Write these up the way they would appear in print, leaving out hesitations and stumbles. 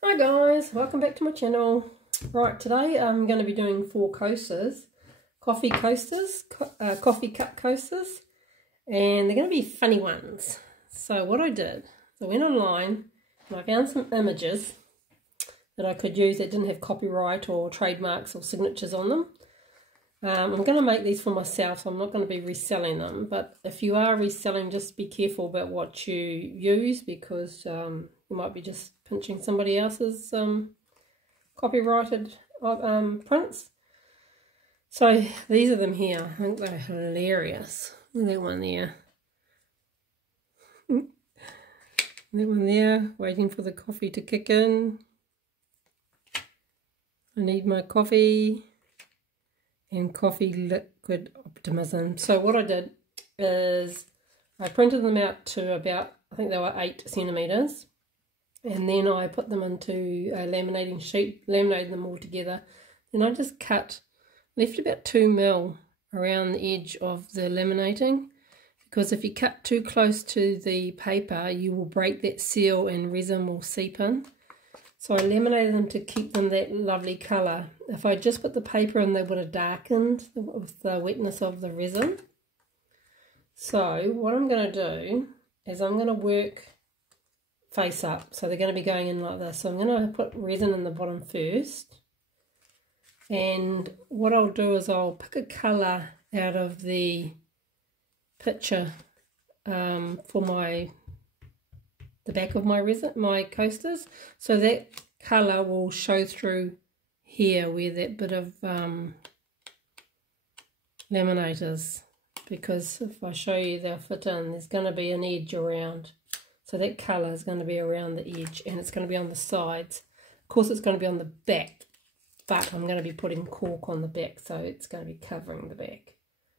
Hi guys, welcome back to my channel. Right, today I'm going to be doing 4 coasters, coffee cup coasters, and they're going to be funny ones. So what I did, I went online and I found some images that I could use that didn't have copyright or trademarks or signatures on them. I'm going to make these for myself, so I'm not going to be reselling them, but if you are reselling, just be careful about what you use, because you might be just pinching somebody else's copyrighted prints. So these are them here. I think they're hilarious. That one there. That one there, waiting for the coffee to kick in. I need my coffee. And coffee liquid optimism. So what I did is I printed them out to about, I think they were 8 centimeters, and then I put them into a laminating sheet, laminated them all together. Then I just left about 2 mil around the edge of the laminating, because if you cut too close to the paper, you will break that seal and resin will seep in. So I laminated them to keep them that lovely colour. If I just put the paper in, they would have darkened with the wetness of the resin. So what I'm going to do is I'm going to work face up. So they're going to be going in like this. So I'm going to put resin in the bottom first. And what I'll do is I'll pick a colour out of the picture for the back of my coasters, so that colour will show through here where that bit of laminate is, because if I show you they'll fit in, there's going to be an edge around, so that colour is going to be around the edge, and it's going to be on the sides. Of course it's going to be on the back, but I'm going to be putting cork on the back, so it's going to be covering the back,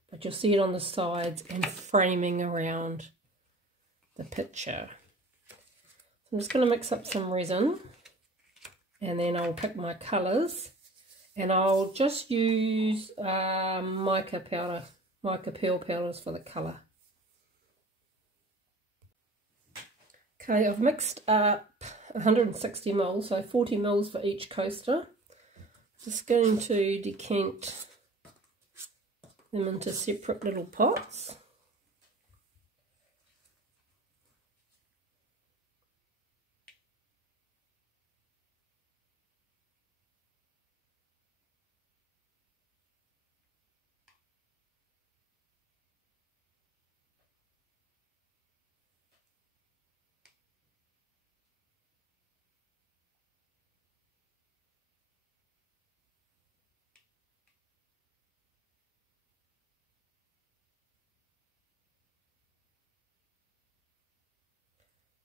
but you'll see it on the sides and framing around the picture. I'm just going to mix up some resin, and then I'll pick my colours, and I'll just use mica peel powders for the colour. Okay, I've mixed up 160 ml, so 40 ml for each coaster. Just going to decant them into separate little pots.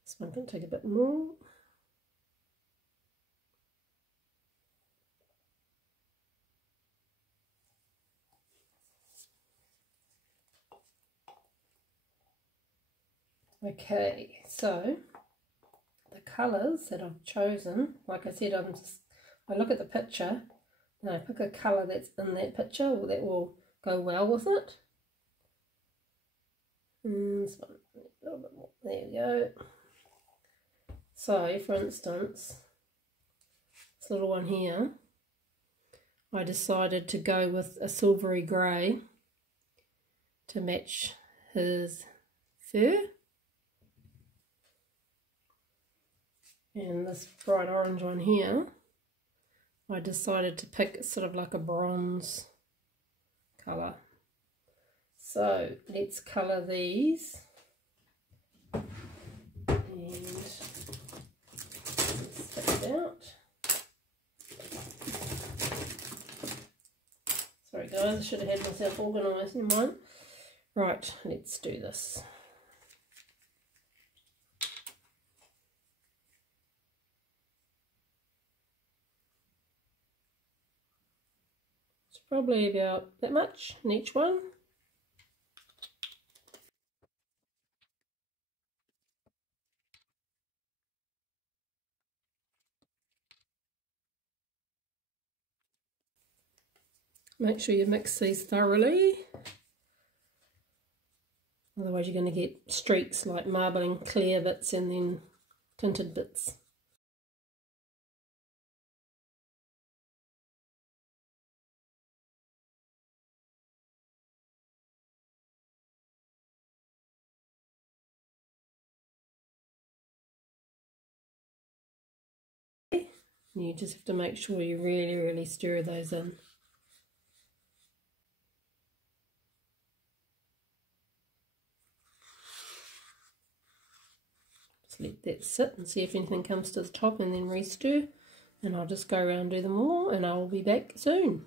This one can take a bit more. Okay, so the colours that I've chosen, like I said, I look at the picture and I pick a colour that's in that picture, or that will go well with it. And this one, a little bit more. There we go. So, for instance, this little one here, I decided to go with a silvery grey to match his fur. And this bright orange one here, I decided to pick sort of like a bronze colour. So let's colour these. And stick it out. Sorry guys, I should have had myself organised, never mind. Right, let's do this. It's probably about that much in each one. Make sure you mix these thoroughly, otherwise you're going to get streaks like marbling clear bits and then tinted bits. You just have to make sure you really stir those in. Just let that sit and see if anything comes to the top, and then re-stir. And I'll just go around and do them all, and I'll be back soon.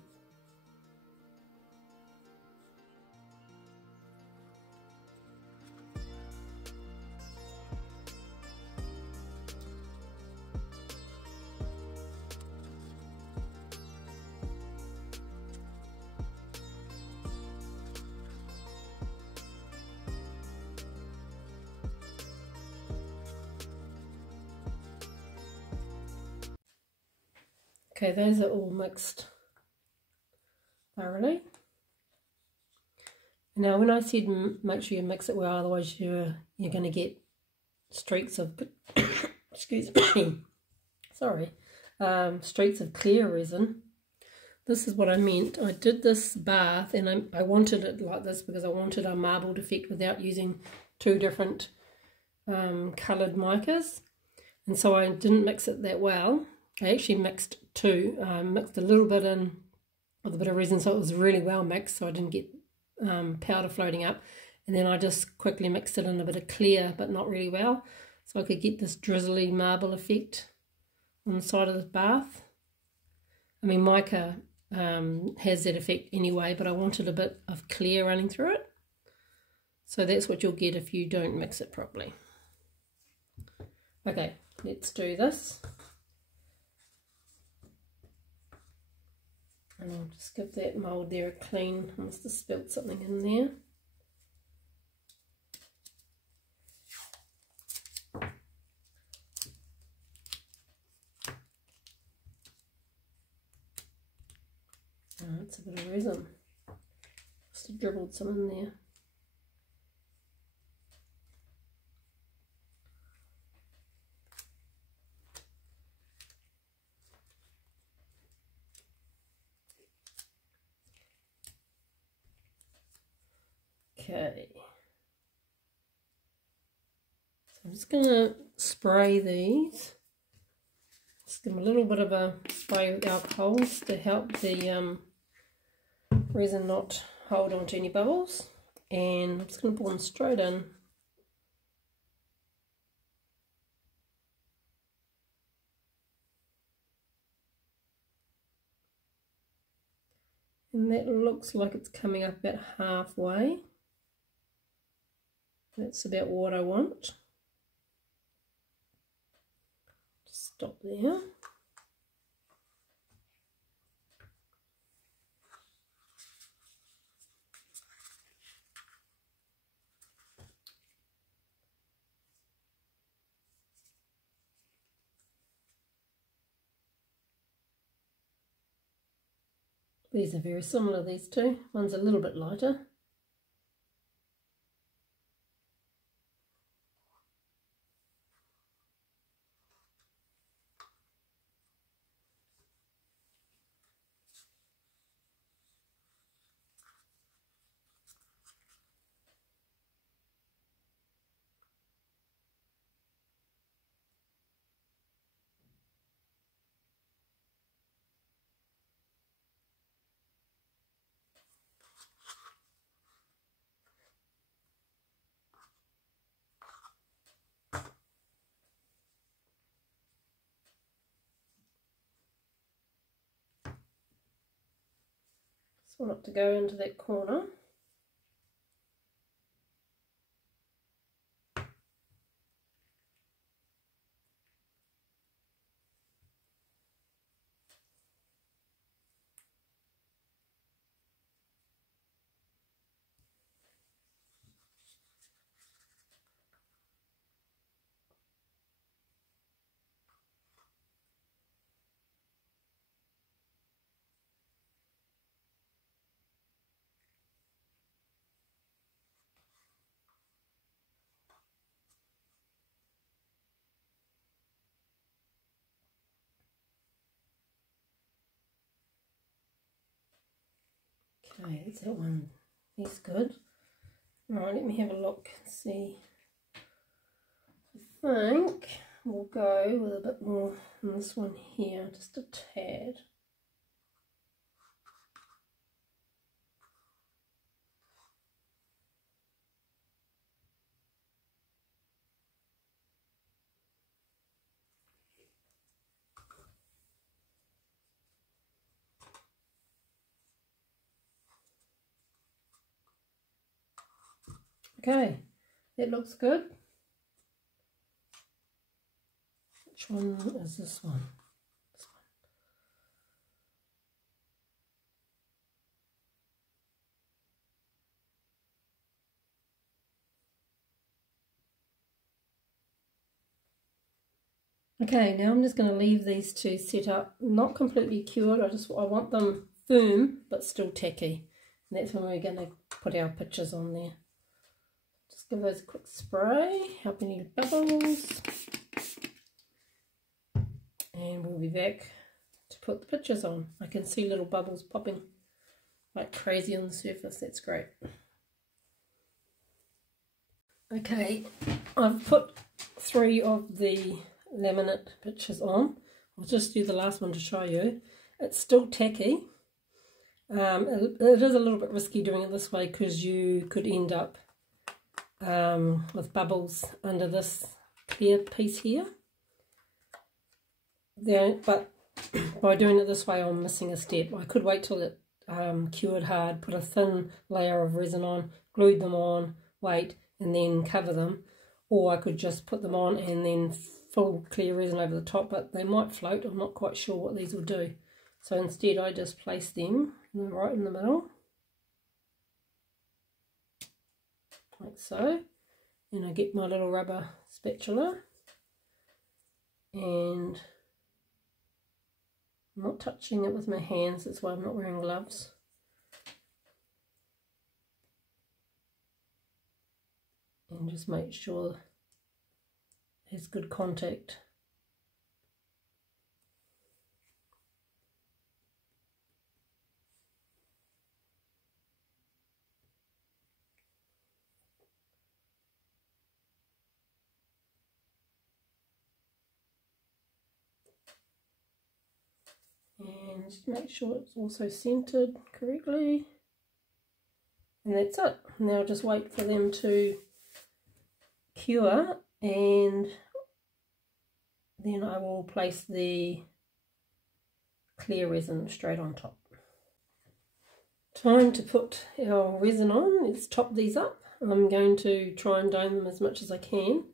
Okay, those are all mixed thoroughly. Now, when I said make sure you mix it well, otherwise you're going to get streaks of excuse me, sorry, streaks of clear resin. This is what I meant. I did this bath, and I wanted it like this because I wanted a marbled effect without using two different coloured micas, and so I didn't mix it that well. I actually mixed two. I mixed a little bit in with a bit of resin, so it was really well mixed, so I didn't get powder floating up. And then I just quickly mixed it in a bit of clear, but not really well, so I could get this drizzly marble effect on the side of the bath. I mean, mica has that effect anyway, but I wanted a bit of clear running through it. So that's what you'll get if you don't mix it properly. Okay, let's do this. And I'll just give that mould there a clean. I must have spilled something in there. Oh, it's a bit of resin. Must have dribbled some in there. Okay, so I'm just going to spray these. Just give them a little bit of a spray with alcohols to help the resin not hold on to any bubbles. And I'm just going to pour them straight in. And that looks like it's coming up about halfway. That's about what I want. Just stop there. These are very similar, these two. One's a little bit lighter. Just want it to go into that corner. Okay, that's that one. He's good. Right, let me have a look and see. I think we'll go with a bit more on this one here, just a tad. Okay, that looks good. Which one is this one? This one. Okay, now I'm just going to leave these two set up, not completely cured. I want them firm but still tacky. And that's when we're going to put our pictures on there. Just give those a quick spray, help any bubbles. And we'll be back to put the pictures on. I can see little bubbles popping like crazy on the surface. That's great. Okay, I've put 3 of the laminate pictures on. I'll just do the last one to show you. It's still tacky. It is a little bit risky doing it this way because you could end up with bubbles under this clear piece here. But by doing it this way I'm missing a step. I could wait till it cured hard, put a thin layer of resin on, glued them on, wait and then cover them, or I could just put them on and then full clear resin over the top, but they might float. I'm not quite sure what these will do. So instead I just place them right in the middle, like so, and I get my little rubber spatula, and I'm not touching it with my hands, that's why I'm not wearing gloves. And just make sure it has good contact. And just make sure it's also centered correctly. And that's it. Now just wait for them to cure, and then I will place the clear resin straight on top. Time to put our resin on. Let's top these up. I'm going to try and dome them as much as I can.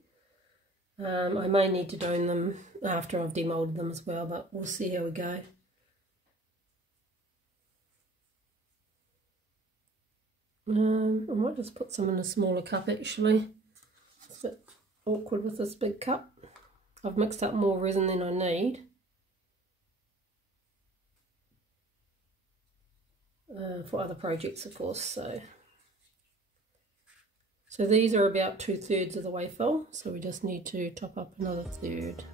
I may need to dome them after I've demolded them as well, but we'll see how we go. I might just put some in a smaller cup actually. It's a bit awkward with this big cup. I've mixed up more resin than I need. For other projects of course, so these are about 2/3 of the way full, so we just need to top up another third.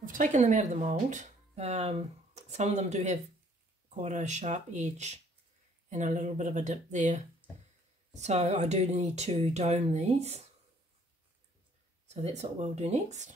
I've taken them out of the mould. Some of them do have quite a sharp edge and a little bit of a dip there. So I do need to dome these. So that's what we'll do next.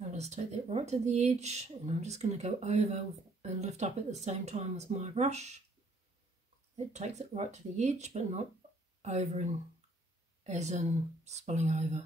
I'll just take that right to the edge, and I'm just going to go over and lift up at the same time with my brush. That takes it right to the edge, but not over and as in spilling over.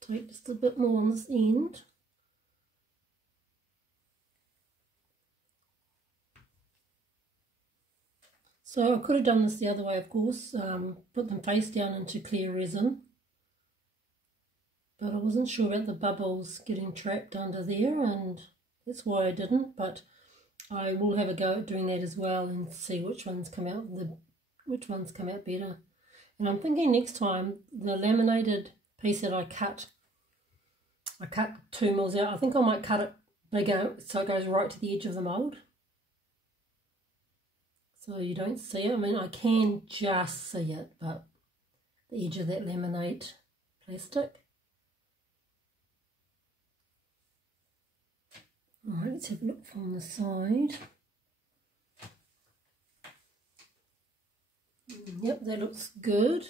Take just a bit more on this end. So I could have done this the other way, of course, put them face down into clear resin, but I wasn't sure about the bubbles getting trapped under there, and that's why I didn't. But I will have a go at doing that as well and see which ones come out better. And I'm thinking next time the laminated piece that I cut 2 mils out. I think I might cut it bigger so it goes right to the edge of the mould, so you don't see it. I mean, I can just see it, but the edge of that laminate plastic. Alright, let's have a look from the side. Yep, that looks good.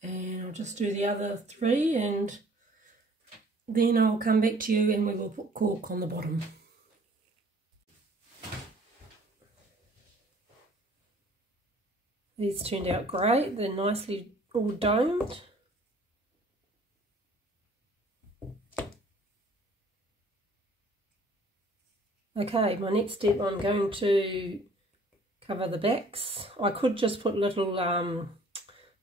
And I'll just do the other 3, and then I'll come back to you and we will put cork on the bottom. These turned out great. They're nicely all domed. Okay, my next step, I'm going to cover the backs. I could just put little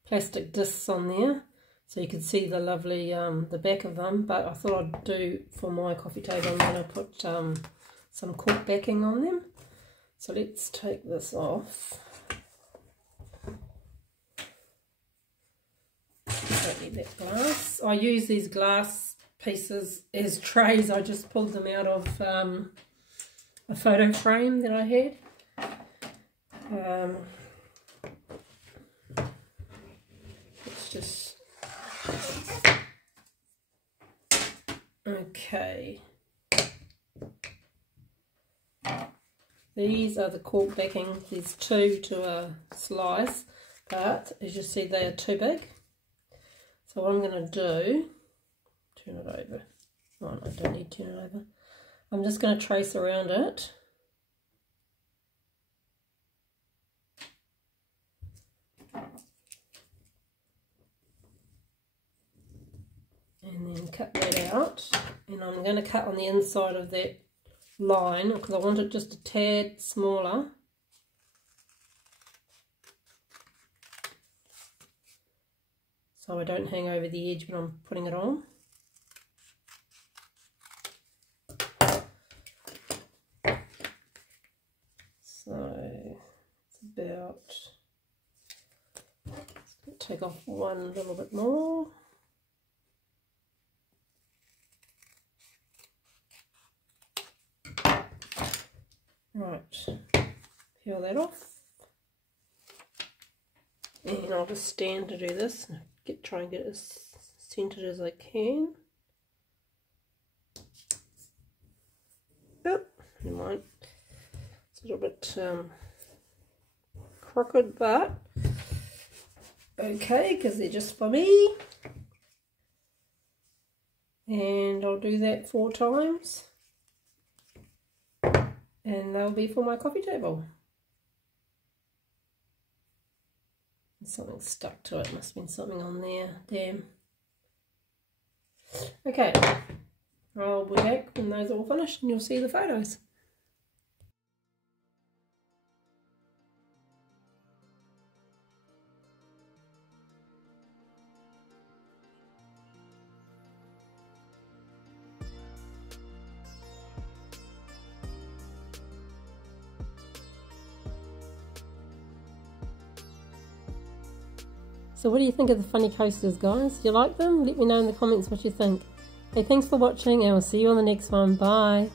plastic discs on there so you could see the lovely the back of them, but I thought I'd do for my coffee table, I'm going to put some cork backing on them. So let's take this off. Don't need that glass. I use these glass pieces as trays. I just pulled them out of a photo frame that I had. Let's just... Okay. These are the cork backing. There's 2 to a slice, but as you see they are too big. So what I'm going to do, turn it over. Oh no, I don't need to turn it over. I'm just going to trace around it. And then cut that out. And I'm going to cut on the inside of that line because I want it just a tad smaller. So I don't hang over the edge when I'm putting it on. So it's about, let's take off one little bit more. Right, peel that off. And I'll just stand to do this. Try and get it as centered as I can. Oh, never mind. It's a little bit crooked, but okay, because they're just for me. And I'll do that 4 times. And they'll be for my coffee table. Something stuck to it, must have been something on there, damn. Okay, I'll be back when those are all finished and you'll see the photos. So what do you think of the funny coasters, guys? Do you like them? Let me know in the comments what you think. Hey, thanks for watching and I'll see you on the next one. Bye.